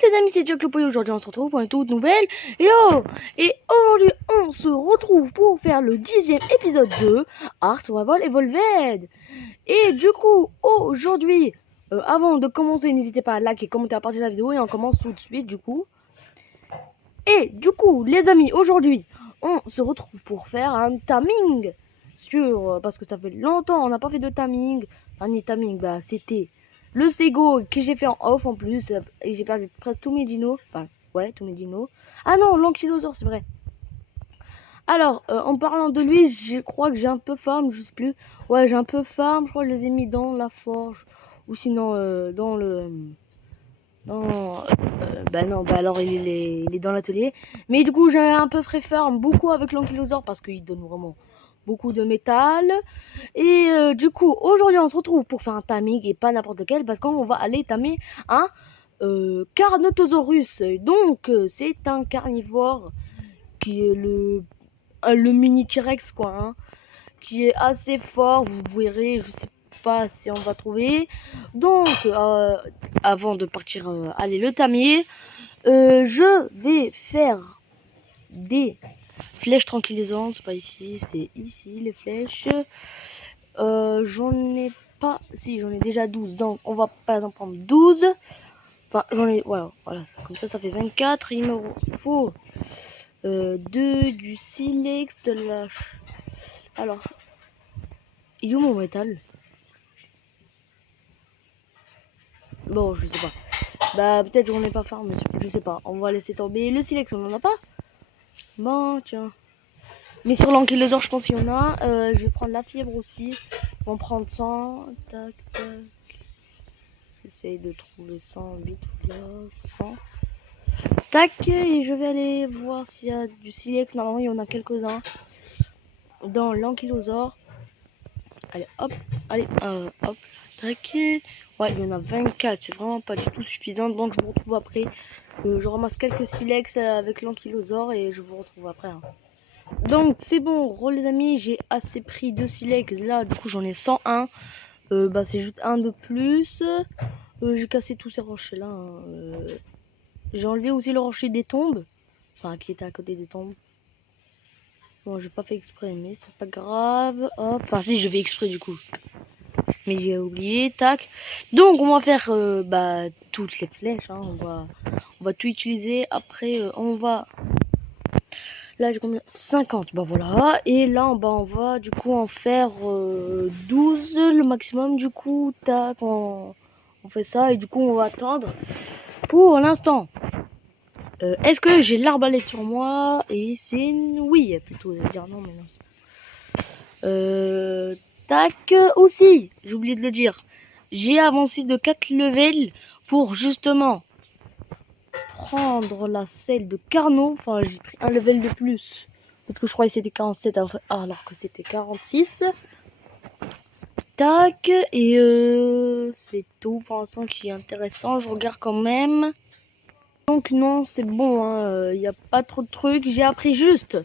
tous les amis, c'est Jack le Poyo. Aujourd'hui on se retrouve pour une toute nouvelle vidéo. Et aujourd'hui on se retrouve pour faire le 10e épisode de Ark Survival Evolved. Et du coup aujourd'hui, avant de commencer, n'hésitez pas à liker et commenter à partir de la vidéo. Et on commence tout de suite du coup. Et du coup les amis, aujourd'hui on se retrouve pour faire un taming sur... parce que ça fait longtemps on n'a pas fait de taming. Dernier taming, bah c'était... le stego que j'ai fait en off en plus, et j'ai perdu presque tous mes dinos. Enfin, ouais, tous mes dinos. Ah non, l'ankylosaure, c'est vrai. Alors, en parlant de lui, je crois que j'ai un peu farm, je sais plus. Ouais, j'ai un peu farm, je crois que je les ai mis dans la forge. Ou sinon, dans le... bah non, bah alors il est dans l'atelier. Mais du coup, j'ai un peu pré farm beaucoup avec l'ankylosaure parce qu'il donne vraiment beaucoup de métal. Et du coup, aujourd'hui, on se retrouve pour faire un taming et pas n'importe lequel parce qu'on va aller tamer un Carnotaurus. Donc, c'est un carnivore qui est le mini T-Rex, quoi, hein, qui est assez fort. Vous verrez, je sais pas si on va trouver. Donc, avant de partir aller le tamer, je vais faire des flèches tranquillisantes. C'est pas ici, c'est ici les flèches. J'en ai pas... Si, j'en ai déjà 12. Donc, on va par exemple prendre 12. Enfin, j'en ai... Voilà. Comme ça fait 24. Il me faut 2 du silex, de la... Alors, il est où mon métal? Bon, je sais pas. Bah, peut-être j'en ai pas farm, mais je sais pas. On va laisser tomber. Le silex, on en a pas? Bon, tiens. Mais sur l'ankylosaure, je pense qu'il y en a. Je vais prendre la fibre aussi. On va en prendre 100. Tac, tac. J'essaye de trouver 100 vite là. 100. Tac. Et je vais aller voir s'il y a du silex. Normalement, il y en a quelques-uns dans l'ankylosaure. Allez, hop. Allez, hop. Tac. Ouais, il y en a 24. C'est vraiment pas du tout suffisant. Donc, je vous retrouve après. Je ramasse quelques silex avec l'ankylosaure et je vous retrouve après. Hein. Donc c'est bon, les amis, j'ai assez pris de silex. Là, du coup, j'en ai 101. Bah, c'est juste un de plus. J'ai cassé tous ces rochers là. Hein. J'ai enlevé aussi le rocher des tombes. Enfin, qui était à côté des tombes. Bon, j'ai pas fait exprès, mais c'est pas grave. Hop. Enfin, si, je fais exprès du coup. Mais j'ai oublié. Tac. Donc, on va faire bah, toutes les flèches. Hein. On va tout utiliser. Après, on va... Là, j'ai combien? 50. Bah voilà. Et là, bah, on va du coup en faire 12 le maximum. Du coup, tac, on fait ça. Et du coup, on va attendre. Pour l'instant, est-ce que j'ai l'arbalète sur moi? Et c'est oui, plutôt. Je vais dire non, mais non. Tac. Aussi, j'ai oublié de le dire. J'ai avancé de 4 levels pour justement prendre la selle de Carno. Enfin, j'ai pris un level de plus. Parce que je croyais que c'était 47 alors que c'était 46. Tac. Et c'est tout pour l'instant qui est intéressant. Je regarde quand même. Donc non, c'est bon. Il n'y a pas trop de trucs. J'ai appris juste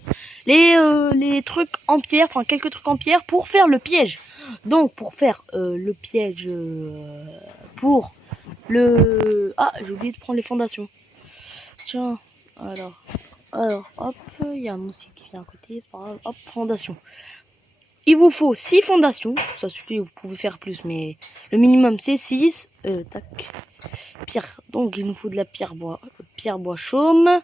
les trucs en pierre. Enfin, quelques trucs en pierre pour faire le piège. Donc, pour faire le piège... pour le... Ah, j'ai oublié de prendre les fondations. Tiens, alors, hop, il y a un moustique qui vient à côté, c'est pas grave, hop, fondation. Il vous faut 6 fondations, ça suffit, vous pouvez faire plus, mais le minimum c'est 6. Tac, pierre, donc il nous faut de la pierre bois chaume,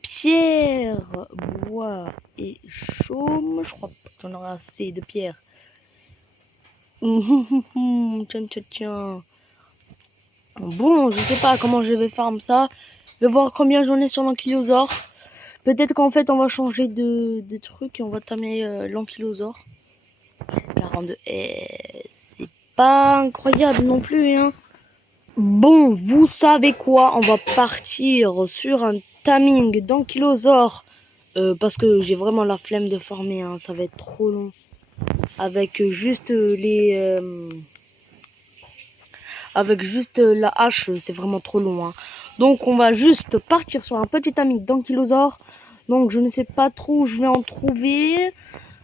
pierre, bois et chaume, je crois pas que j'en aurai assez de pierre. Tiens. Bon, je sais pas comment je vais farm ça. Je vais voir combien j'en ai sur l'ankylosaure. Peut-être qu'en fait on va changer de truc et on va tamer l'ankylosaure. 42. C'est pas incroyable non plus. Hein. Bon, vous savez quoi? On va partir sur un taming d'ankylosaure. Parce que j'ai vraiment la flemme de farmer. Hein. Ça va être trop long. Avec juste avec juste la hache, c'est vraiment trop long. Hein. Donc on va juste partir sur un petit taming d'ankylosaure. Donc je ne sais pas trop où je vais en trouver.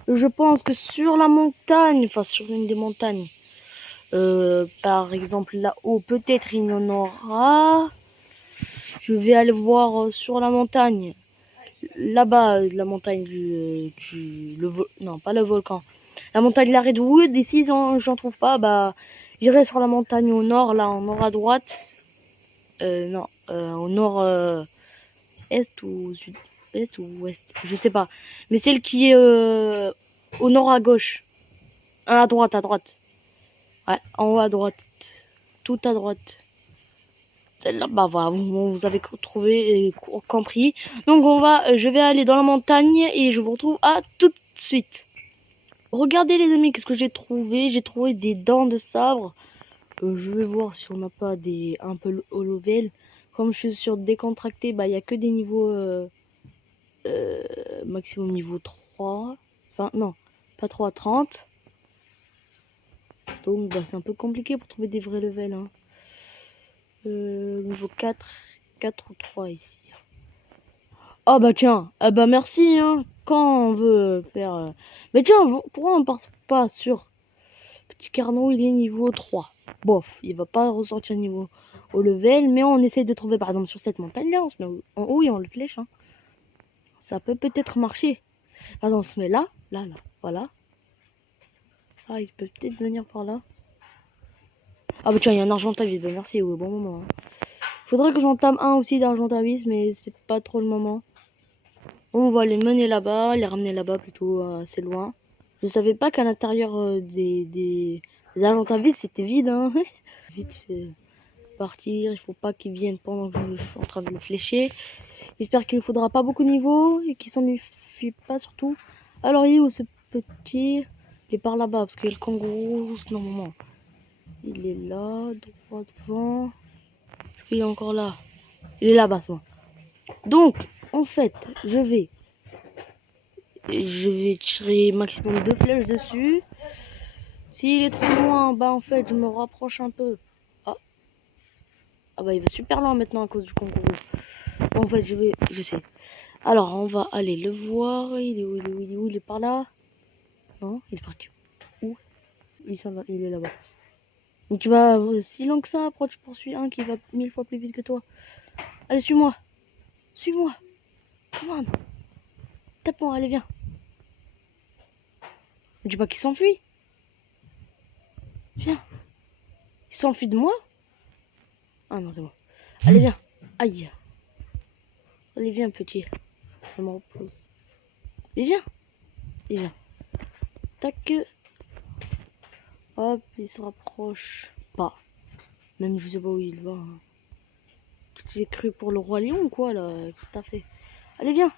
Je pense que sur la montagne, enfin sur une des montagnes, par exemple là-haut, peut-être il y en aura. Je vais aller voir sur la montagne. Là-bas, la montagne non, pas le volcan. La montagne de la Redwood. Ici, j'en trouve pas. Bah, j'irai sur la montagne au nord, là, en nord à droite. Non, au nord est ou sud, est ou ouest, je sais pas. Mais celle qui est au nord à gauche. À droite, à droite. Ouais, en haut à droite. Tout à droite. Celle-là, bah voilà, vous avez trouvé et compris. Donc je vais aller dans la montagne et je vous retrouve à tout de suite. Regardez les amis, qu'est-ce que j'ai trouvé? J'ai trouvé des dents de sabre. Je vais voir si on n'a pas un peu au level. Comme je suis sur décontracté, bah il n'y a que des niveaux maximum niveau 3. Enfin non, pas 3, 30. Donc bah, c'est un peu compliqué pour trouver des vrais levels. Hein. Niveau 4 ou 3 ici. Oh bah tiens, bah merci hein. Quand on veut faire... Mais tiens, pourquoi on part pas sur... Petit Carnot, il est niveau 3. Bof, il va pas ressortir niveau au level, mais on essaie de trouver par exemple sur cette montagne là, on se met en haut et on le flèche. Hein. Ça peut peut-être marcher. Là, on se met là, voilà. Ah, il peut peut-être venir par là. Ah bah tiens, il y a un argentavis, bah merci, oui, bon moment. Hein. Faudrait que j'entame un aussi d'argentavis, mais c'est pas trop le moment. On va les mener là-bas, les ramener là-bas plutôt assez loin. Je savais pas qu'à l'intérieur des argentavis c'était vide. Hein. Vite partir, il faut pas qu'ils viennent pendant que je suis en train de le flécher. J'espère qu'il ne faudra pas beaucoup de niveaux et qu'il s'ennuie pas surtout. Alors il est où ce petit? Il est par là-bas parce qu'il y a le kangourou normalement. Il est là, droit devant. Il est encore là. Il est là-bas, c'est bon. Donc, en fait, je vais tirer maximum 2 flèches dessus. S'il est trop loin, bah en fait, je me rapproche un peu. Ah bah il va super loin maintenant à cause du kangourou. Bon, en fait, je sais. Alors, on va aller le voir. Il est où? Il est par là? Non, il est parti. Où? Il s'en va, il est là-bas. Mais tu vas si loin que ça, après tu poursuis un qui va 1000 fois plus vite que toi. Allez, suis-moi. Suis-moi. Come on. Tape-moi, allez, viens. Ne dis pas qu'il s'enfuit. Viens. Il s'enfuit de moi? Ah non, c'est bon. Allez, viens. Aïe. Allez, viens, petit. Je me repose. Et viens. Et viens. Tac. Hop, il se rapproche. Pas. Même je sais pas où il va. Hein. Tu l'as cru pour le roi lion ou quoi là? Qu'est-ce que t'as fait? Allez, viens.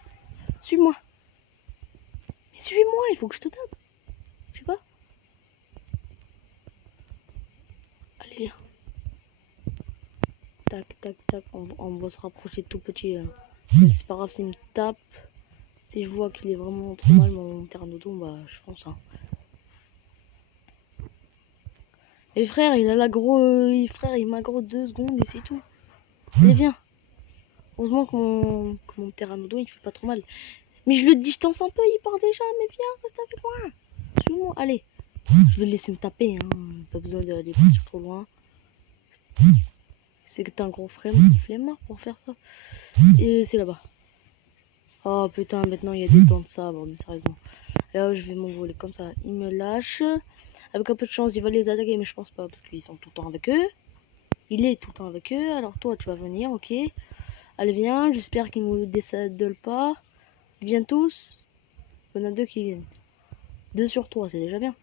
Suis-moi. Mais suis-moi, il faut que je te tape. Je sais pas. Allez, viens. Tac, tac, tac. On va se rapprocher tout petit. C'est pas grave s'il me tape. Si je vois qu'il est vraiment trop mal mon pteranodon, bah je fonce. Hein. Et frère, il a frère, il m'aggro 2 secondes et c'est tout. Allez, viens. Heureusement que mon pteranodon il fait pas trop mal. Mais je le distance un peu, il part déjà. Mais viens, reste avec moi. Suis-moi, allez. Je vais le laisser me taper. Hein. Pas besoin d'aller partir trop loin. C'est que t'es un gros flemmard pour faire ça. Et c'est là-bas. Oh putain, maintenant il y a des dents de sabre, mais sérieusement. Là, je vais m'envoler comme ça. Il me lâche. Avec un peu de chance, il va les attaquer, mais je pense pas, parce qu'ils sont tout le temps avec eux. Il est tout le temps avec eux. Alors toi, tu vas venir, ok. Allez, viens. J'espère qu'ils ne nous décèdent pas. Ils viennent tous. Il y en a 2 qui viennent. 2 sur 3, c'est déjà bien.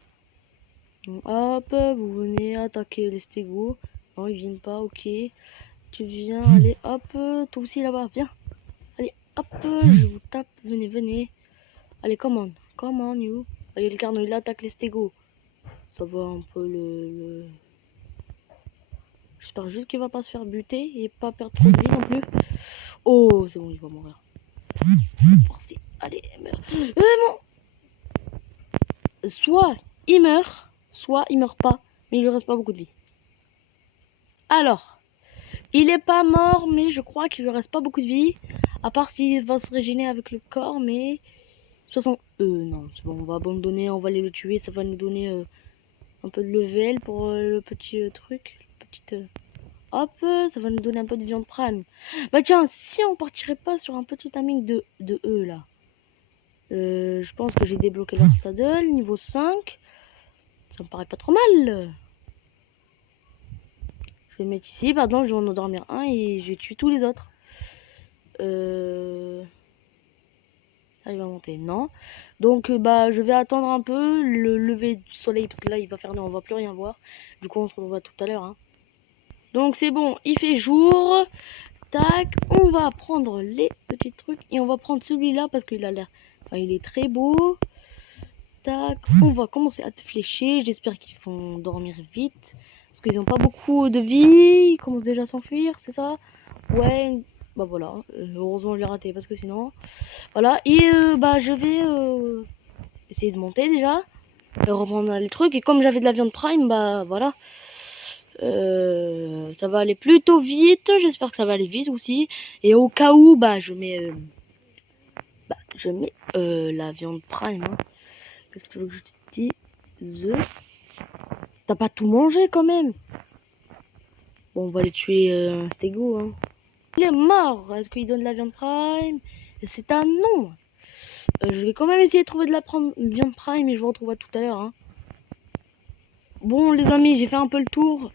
Donc, hop, vous venez attaquer les stégots. Non, ils viennent pas, ok. Tu viens, allez, hop, toi aussi là-bas, viens. Allez, hop, je vous tape, venez. Allez, come on, you. Allez, le carnot, il attaque les stégots. Ça va un peu J'espère juste qu'il va pas se faire buter et pas perdre trop de vie non plus. Oh, c'est bon, il va mourir. Merci. Allez, meurs. Soit il meurt pas, mais il lui reste pas beaucoup de vie. Alors, il est pas mort, mais je crois qu'il lui reste pas beaucoup de vie. À part s'il va se régénérer avec le corps, mais... 60... non, c'est bon, on va abandonner, on va aller le tuer. Ça va nous donner un peu de level pour le petit truc. Hop, ça va nous donner un peu de viande prime. Bah tiens, si on partirait pas sur un petit timing de E là. Je pense que j'ai débloqué leur saddle, niveau 5. Ça me paraît pas trop mal. Je vais le mettre ici, pardon, je vais en endormir un et je vais tuer tous les autres. Là, il va monter, non. Donc, bah, je vais attendre un peu le lever du soleil, parce que là, il va faire nuit, on va plus rien voir. Du coup, on se revoit tout à l'heure. Hein. Donc, c'est bon, il fait jour. Tac, on va prendre les petits trucs et on va prendre celui-là parce qu'il a l'air... Enfin, il est très beau. Tac, on va commencer à te flécher. J'espère qu'ils vont dormir vite. Parce qu'ils n'ont pas beaucoup de vie. Ils commencent déjà à s'enfuir, c'est ça? Ouais, bah voilà. Heureusement, je l'ai raté parce que sinon... Voilà, et bah je vais essayer de monter déjà. Reprendre les trucs. Et comme j'avais de la viande prime, bah voilà. Ça va aller plutôt vite. J'espère que ça va aller vite aussi. Et au cas où, bah je mets la viande prime. Hein. Qu'est-ce que tu veux que je te dise? T'as pas tout mangé quand même. Bon, on va les tuer un stégo. Hein. Il est mort. Est-ce qu'il donne de la viande prime? C'est un non. Je vais quand même essayer de trouver de la viande prime et je vous retrouve à tout à l'heure. Hein. Bon les amis, j'ai fait un peu le tour.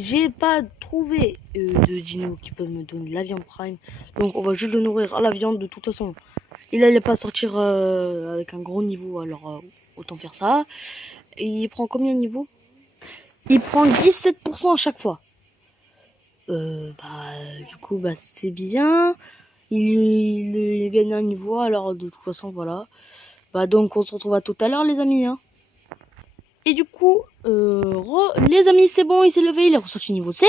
J'ai pas trouvé de dinos qui peuvent me donner de la viande prime. Donc on va juste le nourrir à la viande de toute façon. Il allait pas sortir avec un gros niveau, alors autant faire ça. Et il prend combien de niveaux? Il prend 17% à chaque fois. Du coup, bah c'est bien. Il gagne un niveau, alors de toute façon, voilà. Bah donc on se retrouve à tout à l'heure les amis. Hein. Et du coup, les amis, c'est bon, il s'est levé, il est ressorti niveau 16.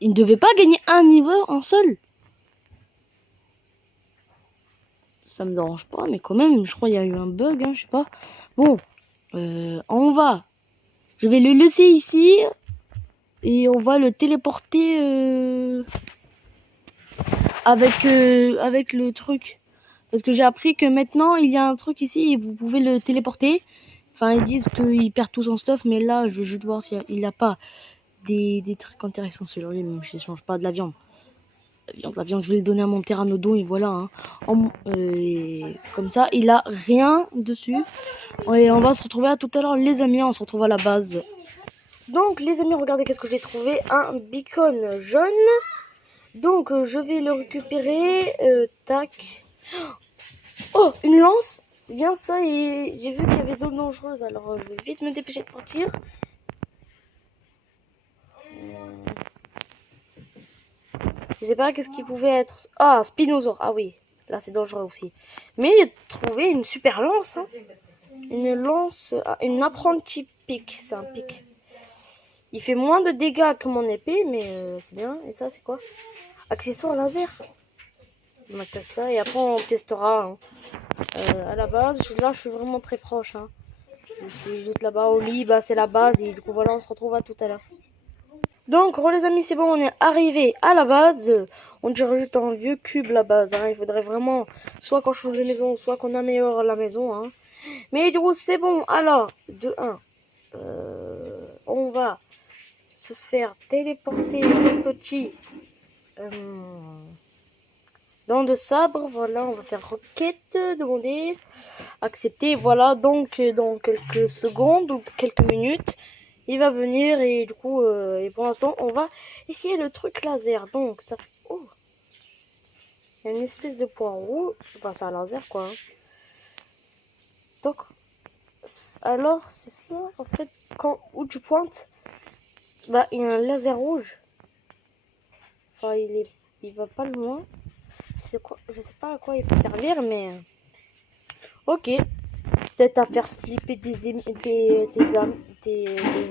Il ne devait pas gagner un niveau, un seul. Ça me dérange pas, mais quand même, je crois qu'il y a eu un bug, hein, je sais pas. Bon, on va. Je vais le laisser ici. Et on va le téléporter avec le truc. Parce que j'ai appris que maintenant, il y a un truc ici et vous pouvez le téléporter. Enfin, ils disent qu'il perd tout son stuff, mais là, je vais juste voir s'il n'a pas des trucs intéressants sur lui, même si je change pas de la viande. La viande, je vais le donner à mon pteranodon et voilà. Hein. Comme ça, il a rien dessus. Et on va se retrouver à tout à l'heure, les amis. On se retrouve à la base. Donc, les amis, regardez qu'est-ce que j'ai trouvé. Un beacon jaune. Donc, je vais le récupérer. Tac. Oh, une lance. C'est bien ça. Et j'ai vu qu'il y avait zone dangereuse. Alors, je vais vite me dépêcher de partir. Je sais pas qu'est-ce qui pouvait être. Ah, Spinosaur. Ah oui, là c'est dangereux aussi. Mais j'ai trouvé une super lance. Hein. Une lance, une apprenti pique. C'est un pique. Il fait moins de dégâts que mon épée, mais c'est bien. Et ça, c'est quoi? Accessoire laser. On va tester ça et après on testera. Hein. À la base, là je suis vraiment très proche. Hein. Je suis juste là-bas au lit. Bah, c'est la base. Et du coup, voilà, on se retrouve à tout à l'heure. Donc, les amis, c'est bon, on est arrivé à la base. On dirait juste un vieux cube la base. Hein. Il faudrait vraiment soit qu'on change de maison, soit qu'on améliore la maison. Hein. Mais du coup, c'est bon. Alors, de 1, on va se faire téléporter le petit dent de sabre. Voilà, on va faire requête, demander, accepter. Voilà, donc dans quelques secondes ou quelques minutes, il va venir et du coup, et pour l'instant, on va essayer le truc laser. Donc, ça fait... Oh, il y a une espèce de point rouge. Enfin, c'est un laser, quoi. Hein. Donc, alors, c'est ça, en fait, où tu pointes, bah, il y a un laser rouge. Enfin, il va pas loin. C'est quoi? Je sais pas à quoi il peut servir, mais... Ok. Peut-être à faire flipper tes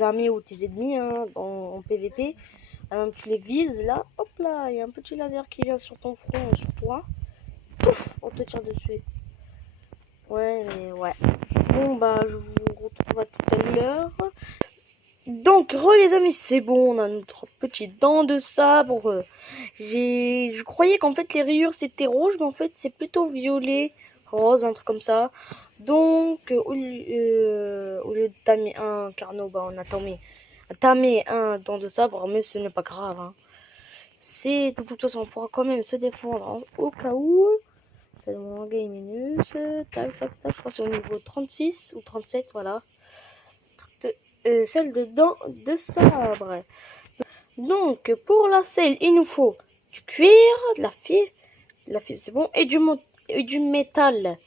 amis ou tes ennemis hein, en PVP. Tu les vises là, hop là, il y a un petit laser qui vient sur ton front, sur toi. Pouf, on te tire dessus. Ouais, mais ouais. Bon, bah, je vous retrouve à tout à l'heure. Donc, les amis, c'est bon, on a notre petit dent de sabre. Je croyais qu'en fait les rayures c'était rouge, mais en fait c'est plutôt violet, rose, un truc comme ça. Donc, au lieu de tamer un carnot, bah, on a tamé tamer un dent de sabre, mais ce n'est pas grave. Hein. C'est de toute façon, on pourra quand même se défendre hein, au cas où. C'est mon game minus. Tac, tac, tac. Je crois que c'est au niveau 36 ou 37, voilà. Celle de dents de sabre. Donc, pour la selle, il nous faut du cuir, de la fibre, c'est bon, et du métal.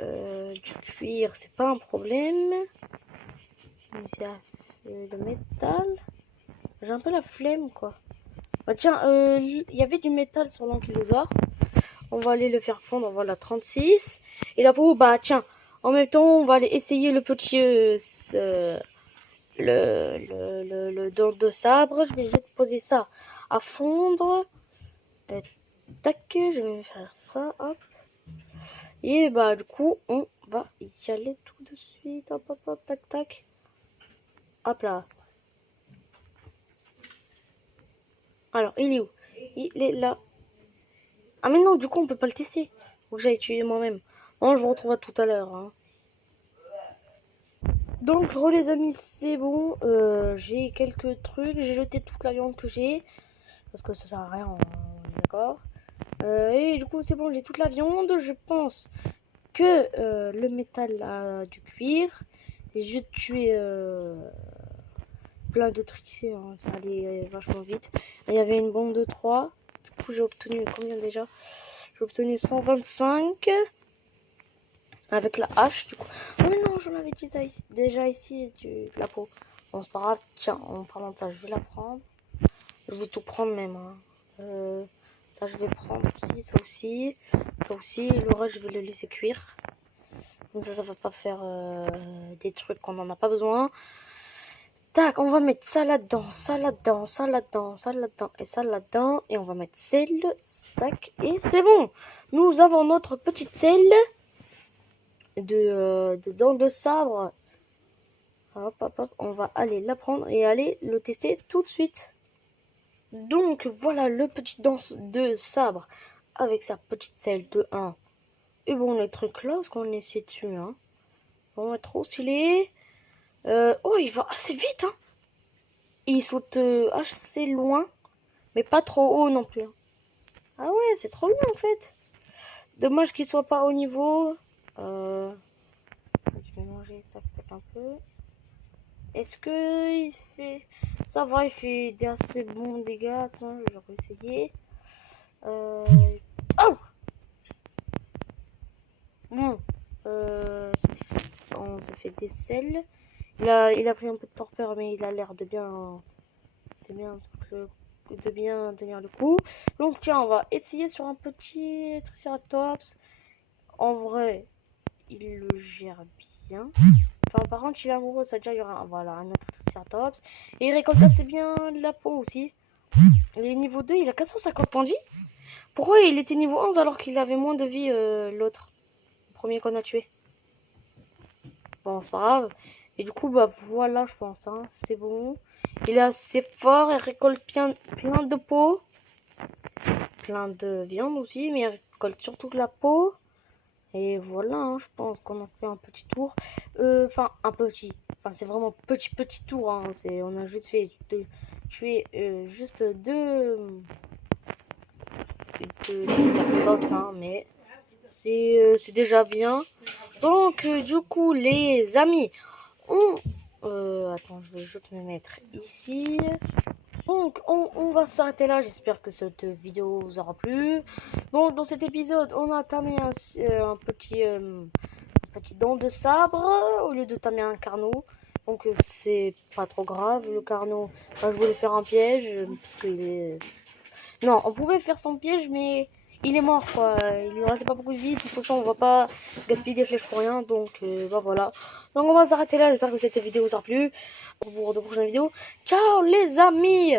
Du cuir, c'est pas un problème. Le métal, j'ai un peu la flemme, quoi. Bah tiens, il y avait du métal sur l'ankylosaure. On va aller le faire fondre, voilà, 36. Et la peau, bah tiens, en même temps, on va aller essayer le petit... le dent de sabre. Je vais juste poser ça à fondre. Tac, je vais faire ça, hop. Et bah du coup, on va y aller tout de suite. Hop, hop, hop, tac, tac. Hop là. Alors, il est où? Il est là. Ah mais non, du coup, on peut pas le tester. Faut que j'aille tuer moi-même. Bon, je vous retrouve à tout à l'heure. Hein. Donc, les amis, c'est bon. J'ai quelques trucs. J'ai jeté toute la viande que j'ai. Parce que ça sert à rien, d'accord. Et du coup, c'est bon, j'ai toute la viande. Je pense que le métal a du cuir. Et je tué plein de trucs. Hein, ça allait vachement vite. Il y avait une bombe de 3. Du coup, j'ai obtenu combien déjà? J'ai obtenu 125. Avec la hache, du coup. Oh mais non, j'en avais déjà ici de la peau. Bon, c'est pas grave. Tiens, en parlant de ça, je vais la prendre. Je vais tout prendre même. Hein. Ça, je vais prendre aussi, ça aussi. Ça aussi. Et le reste, je vais le laisser cuire. Comme ça va pas faire des trucs qu'on n'en a pas besoin. Tac, on va mettre ça là-dedans, ça là-dedans, ça là-dedans, ça là-dedans et ça là-dedans. Et on va mettre celle. Tac, et c'est bon. Nous avons notre petite selle. De dents de sabre. Hop, hop, hop. On va aller la prendre et aller le tester tout de suite. Donc voilà le petit dent de sabre avec sa petite selle de 1. Et bon, les trucs là, ce qu'on essaie dessus. Hein. Bon, trop stylé. Oh, il va assez vite. Hein. Il saute assez loin, mais pas trop haut non plus. Hein. Ah ouais, c'est trop bien en fait. Dommage qu'il soit pas au niveau. Je vais manger tac tac un peu. Est-ce que il fait... Ça va, il fait des assez bons dégâts. Attends, je vais essayer. Oh bon. On se fait des selles. Il a pris un peu de torpeur, mais il a l'air de bien tenir le coup. Donc tiens, on va essayer sur un petit Triceratops. En vrai, il le gère bien. Enfin, par contre, il est amoureux, ça déjà, il y aura voilà, un autre Triceratops. Et il récolte assez bien la peau aussi. Il est niveau 2, il a 450 points de vie. Pourquoi il était niveau 11 alors qu'il avait moins de vie l'autre? Le premier qu'on a tué. Bon, c'est pas grave. Et du coup, bah voilà, je pense. Hein, c'est bon. Il est assez fort, il récolte plein de peau. Plein de viande aussi, mais il récolte surtout de la peau. Et voilà, hein, je pense qu'on a fait un petit tour. Enfin, un petit. Enfin, c'est vraiment petit tour. Hein. On a juste fait tuer juste deux Triceratops, hein, mais c'est déjà bien. Donc, du coup, les amis, attends, je vais juste me mettre ici. Donc, on va s'arrêter là. J'espère que cette vidéo vous aura plu. Donc, dans cet épisode, on a tamé un petit dent de sabre au lieu de tamer un carnot. Donc, c'est pas trop grave. Le carnot, je voulais faire un piège parce qu'il est... Non, on pouvait faire son piège, mais il est mort, quoi. Il lui restait pas beaucoup de vie. De toute façon, on va pas gaspiller des flèches pour rien. Donc, bah voilà. Donc, on va s'arrêter là. J'espère que cette vidéo vous aura plu. Au revoir de prochaine vidéo. Ciao, les amis!